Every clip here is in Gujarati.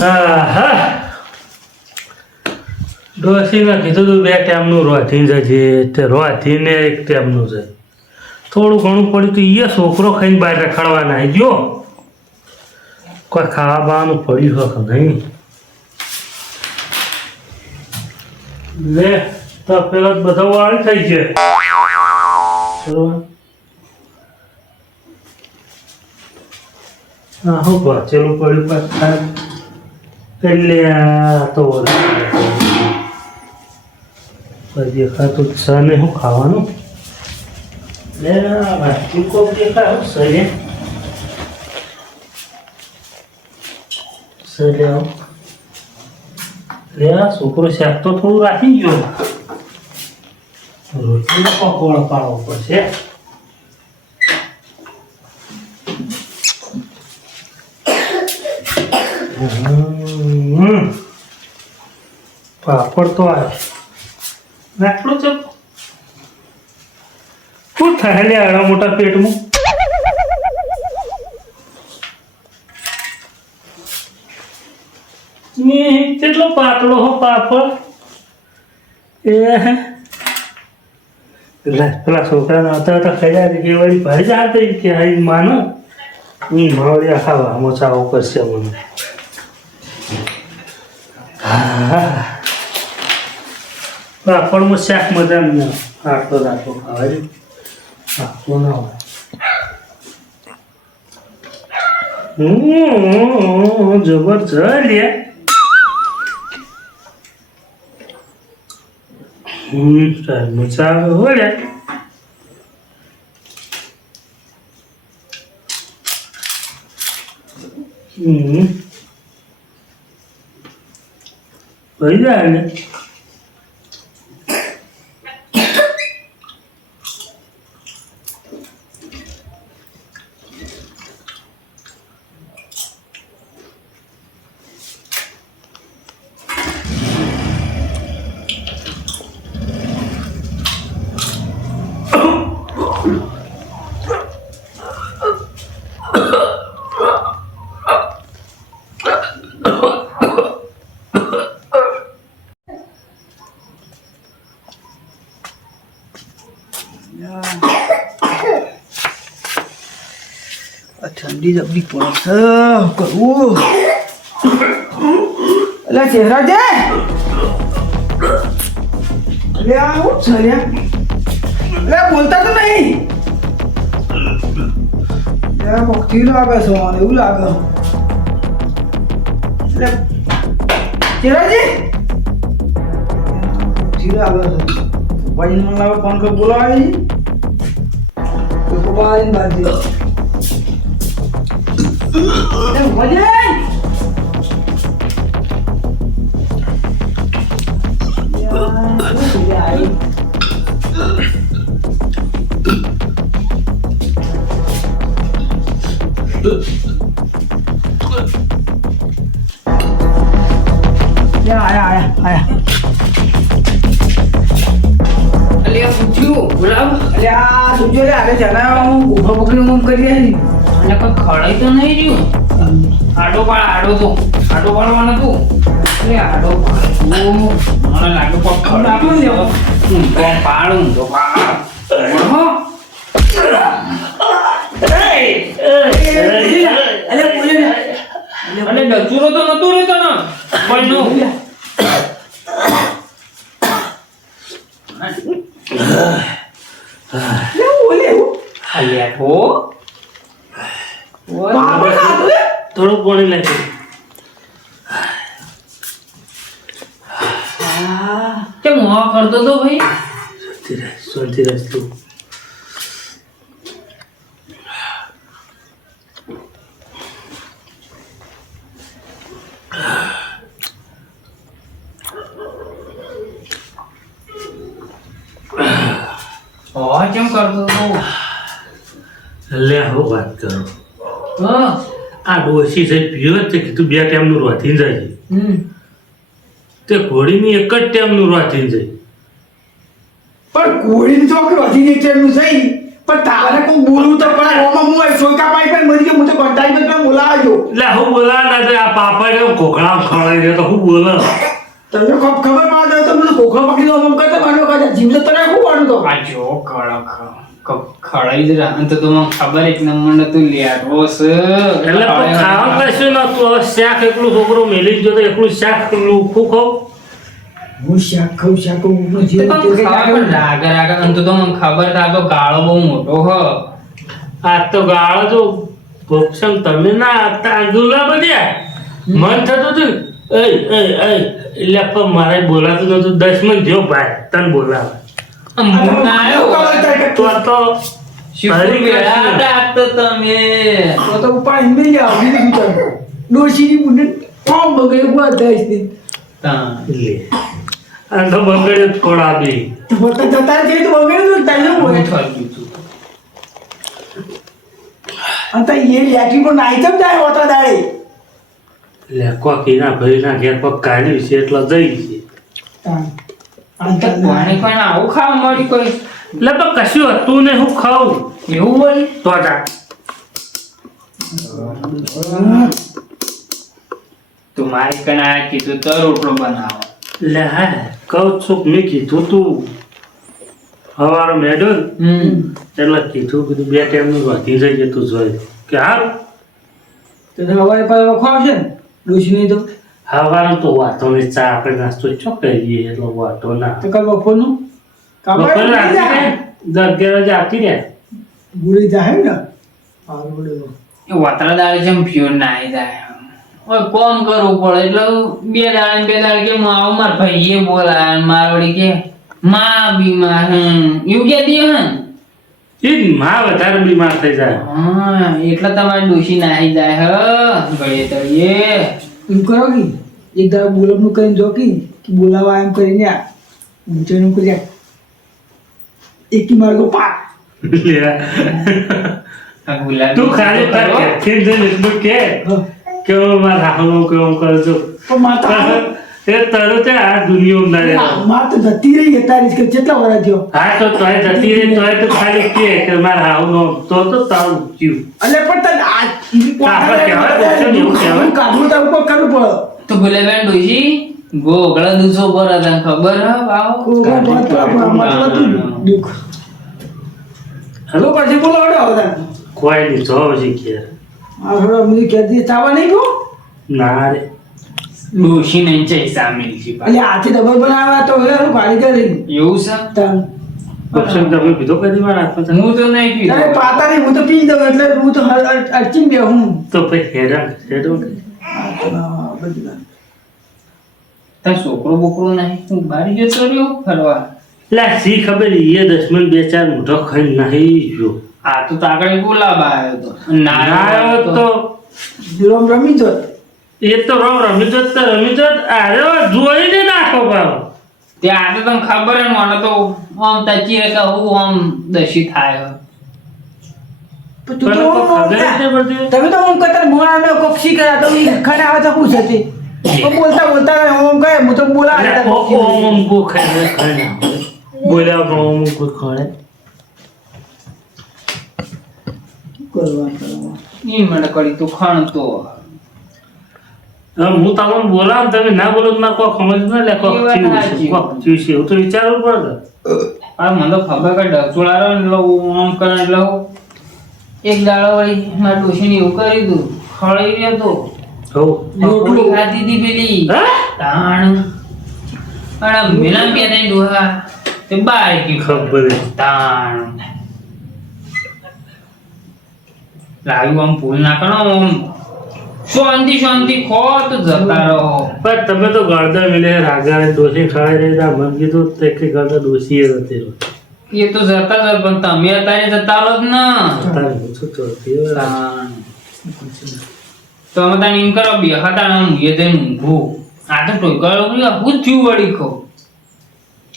હા ડોસીને કીધું તું 2 ટાઈમનું રોધીને જજે તે રોધીને 1 ટાઈમનું છે થોડું ઘણું પડ્યું તો એ છોકરો ખાઈને બહાર રખડવાના આવી ગયો કોઈ ખાવા બાવાનું પડ્યું હક નહીં લે તો પેલા બધા વાળી થઈ છે હા હું વાંચેલું પડ્યું પાછા એટલે તો દેખાતું છ ને શું ખાવાનું લે ચૂકો દેખાય સરે સરે લે છોકરો શાક તો થોડું રાખી ગયો રોટલીનો પકોડો પાડવો પડશે પાપડ તો આવે આટલું છે શું થાય લે આડા મોટા પેટમાં કેટલો પાતળો હો પાપડ એ પેલા છોકરાને હતા ખાઈ કે વળી ભાઈ જા કે આ માનો માવડિયા ખાવા મોચાઓ કરશે મને પાપડમાં શાક મજા નહીં આટલો દાંતો ખાવા આટલો ના હોય જબરજસ્ત લે મજા આવે હોય ભાઈ જાય ને ઠંડી જબરી પડશે કરવું એટલે ચહેરા છે એટલે આ હું છે એટલે બોલતા તો નહીં ભક્તિ લાગે છે મને એવું લાગે એટલે ચહેરાજી ભક્તિ લાગે છે ભાઈ મને લાગે ફોન કર બોલાવી તો બાજુ બાજુ આયા અલ્યા પૂછ્યું બોલાવ અલ્યા સુજો લે આગળ જણા હું ઉભો પકડી મમ કરી આલી અને કોઈ ખડાઈ તો નહીં રહ્યું આડો પાડવાનો તું એટલે આડો પાડો મને લાગે પગ ખડાઈ દેવો હું તો પાડું તો પાડ હો અલે બોલે ને અલે ડચુરો તો નતો રહેતો ને પણ નો લે બોલે અલ્યા હો થોડું પાણી લાગે કેમ મોવા કરતો તો ભાઈ શાંતિ રાખ તું કેમ કરતો તો લે હું વાત કરું હા આ ડોસી છે પીયો તે કીધું 2 ટાઈમનું રોધીને જાય તે ઘોડીની 1 જ ટાઈમનું રોધીને જાય પણ ઘોડીની ચોક રોધીને એક ટાઈમનું સહી પણ તારે કોઈ બોલવું તો પણ ઓમાં હું સોયકા પાઈ પણ મરી ગયો હું તો કંટાળી ગયો બોલાવજો એટલે હું બોલા ના તો આ પાપડ કોકડા ખવડાવી દે તો હું બોલા તમને ખબર પાડે તો મને કોખો પકડી લો મમ કરતા માનો કાજે જીવ તો તને શું પાડું તો આ જો ખળાઈ જ રહ્યા તો મને ખબર એક નંબર તું લેટવો છે એટલે પણ ખાવા કશું નતું હવે શાક એકલું છોકરો મેલી જ ગયો તો એકલું શાક લુખું ખાવ હું શાક ખાઉં ઉપનો જીવ રાગ અંત તો મને ખબર था તો ગાળો બહુ મોટો હ આ તો ગાળો તો ભોક્ષમ તમે ના હતા ગુલા બધ્યા મન થતું હતું એટલે પણ મારે બોલાતું નતું 10 મિનિટ થયો ભાઈ તને બોલાવે તો તમે તો ઉપર હિંદે જાવ બીજું શું કરે ડોશીની બુને કોમ બગડે કોઈ દઈશ નહીં લે આ તો બગડે થોડા બી તો ફક્ત જતા છે તો બગડે તો તને બોલે અંત એ લેટી પણ નાઈ જમ જાય ઓતા દાડે લે કોકી ના ભાઈ ના ઘેર પગ કાઢી છે એટલે જઈ છે પાણી પણ આવું ખાવા મળી કોઈ એટલે તો કશું હતું ને હું ખાઉં એવું બોલ તો જા તું મારી કણા કીધું તો રોટલો બનાવો લે હા કહું છું મેં કીધું તું હવારો મેડમ એટલે કીધું બે ટાઈમનું વધી જઈએ તું જોઈ કે હારું તો હવારે પર વખો આવશે ને ડોશીની તો હવારો તો વાતો ને ચા આપણે નાસ્તો ચો કરીએ એટલે વાતો ના તો કાલ બપોરનું બપોર રાત્રે 11 વાગે આવતી રે ભૂલી જાય ને હારું બોલો એ વાતરા દાડે જેમ ફ્યોર નાઈ જાય ઓય કોમ કરવું પડે એટલે બે દાડે કે હું આવું માર ભાઈએ બોલાય માર વળી કે માં બીમાર એવું કે દે એ માં વધારે બીમાર થઈ જાય હા એટલે તમારી ડોશી નાઈ જાય ગળે તળીએ એમ કરો કે એક દાડા બોલવાનું કરીને જો કે બોલાવા એમ કરીને આ ઊંચાઈનું કર્યા એકી માર્ગો પા લે આ ગુલાબી તું ખાલી તાર ઘેર જઈને એટલું કે મારા રાહુલ કેમ કરજો પણ માતા એ તરત આ દુનિયા ના માં તો જતી રહી તારી કે કેટલા વર્ષ થયો હા તો તોય જતી રહી તોય તો ખાલી કે મારા રાહુલ તો તારું જીવ એટલે પણ તને આ આપણે કહેવાય ઓપ્શન એવું કહેવાય કાઢવું તો ઉપર કરવું પડે તો ગુલાબેન ડોશી ગોગળા દૂધો પર હતા ખબર હ બાવ દુઃખ હેલો પછી બોલો હવે કોઈ નહીં જો પછી કે આ થોડા મને કહેતી ચાવા નહીં ગયો ના રે ડોશી નહીં છે સામેલ છે એટલે હાથે ડબલ બનાવવા તો હવે ભાડી કરી એવું છે તન ઓપ્શન તમે બીજો કદી વાર આપો હું તો નહીં અરે પીધો પાતા નહીં હું તો પી દઉં એટલે હું તો અડચીને બે હું તો પછી હેરાન બધી વાત તાર છોકરો બોકરો નહીં હું બારી જતો રહ્યો ફરવા લે સી ખબર એ 10 મિનિટ 2-4 મોઢો ખાઈ નહીં જો આ તો તાકડે બોલાવા આવ્યો તો ના ના આવ્યો તો રમ રમી જો એ તો રમી જત અરે જોઈને નાખો ભાવ ત્યાં આ તો તને ખબર હે મને તો આમ તચી રે કે હું આમ દશી થાય તું તો ખબર જ નહીં પડતી તમે તો ઓમ કતર મોણા કોક શીખરા તો ઈ ખાને આવે તો પૂછે છે તો બોલતા ઓમ કહે હું તો બોલા ઓમ કો ખાય બોલ્યા પણ ઓમ કો ખાય ઈ મને કરી તું ખાણ તો હું તમને બોલાવ તમે ના બોલો તો મારે કોઈ સમજ ના લે કોક થયું છે એવું તો વિચારવું પડે આ મને તો ખબર કે ડચોળારો એટલે આમ કરે એટલે એક દાડો વળી મારા ડોશીને એવું કરી દઉં ખળી રહ્યો તો રોટલી ખાધી હતી પેલી તાણ અને મેલામ બે ત્રણ ડોહા તે બાર ગયું ખબર તાણ લાગ્યું આમ ભૂલ ના કરો આમ શાંતિ ખો તો જતા રહો પણ તમે તો ગળદા મિલે રાગા ડોસી ખાઈ રહ્યા મન કીધું તે કે ગળદા ડોસી એ નથી એ તો જતા જ પણ તમે અત્યારે જતા રહો જ ને તારે પૂછું તો તાણ. તો અમે તાણ એમ કરો બે હતા ને હું એ જઈને ઊંઘું આ તો ટોકરો હું થયું વળી ખો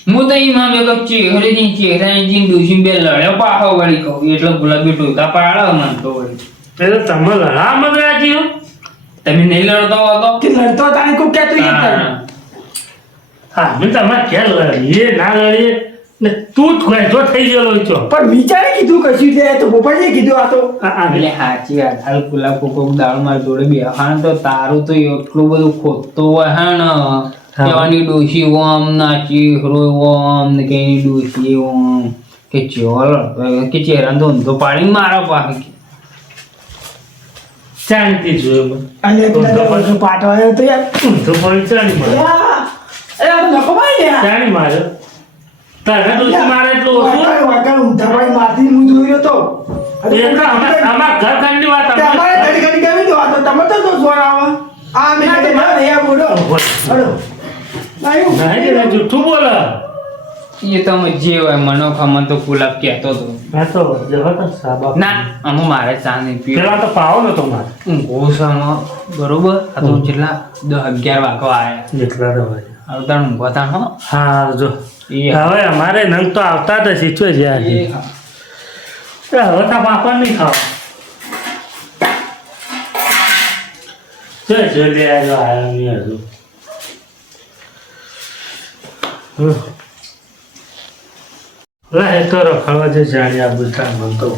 હું તો એમાં મેં કહું ચેહરીની ચેહરાની ડોસી બે લડ્યો પાછો વળી કહું એટલે ગુલાબી ટોકા પાડો મને તો વળી એ તો તમે લડા મત રાજી હો તમે નહીં લડતો હતો કે લડતો તારે કોઈ કહેતું ઈ કરે હા મેં તમારે ક્યાં લડીએ ના લડીએ ને તું જ ઘેજો થઈ ગયેલો છો પણ મીચાને કીધું કશું છે તો પોપાજીએ કીધું આ તો એટલે સાચી વાત હાલ ગુલાબ કોક દાળ માર જોડે બેહાણ તો તારું તો એટલું બધું ખોટતો હોય હે ને કેવાની ડોશી ઓમ નાચી હરોય ઓમ ને કેની ડોશી ઓમ કે ચોલ કે ચહેરા તો ઊંધો પાડીને મારા પાસે શાંતિ જોયો અને પેલા પાટો આવ્યો તો યાર તો પણ ચાણી મારે અરે આ તો નખો મારી લે ચાણી મારે તારા દોસ્ત મારે એટલું ઓછું વાકણ ઊંધા પાડી મારતી હું જોઈ રહ્યો તો એ તો આમાં ઘર ઘરની વાત તમારે ઘડી ઘડી કેવી તો આ તો તમે તો જોર આવો આ મેં કીધું ના રે આ બોલો હડો લાયું નહીં જૂઠું બોલે એ તમે જે હોય મનોખામાં તો ગુલાબ કહેતો હતો મેં તો જવા તો સાબા ના અમુ મારે ચા નહીં પીવો પેલા તો પાવો નતો મારે ઊંઘોસામાં બરોબર આ તો કેટલા 10-11 વાગવા આવ્યા જેટલા રવાય હવે તાણ ઊંઘવા તાણ હો હા જો એ હવે અમારે નંગ તો આવતા જ શીખવે છે યાર એ હા. હવે તા પાપડ નહીં ખાવા જો લે આવ્યો નહીં હજુ લે તો રખડવા જે જાણી આ બધા મન તો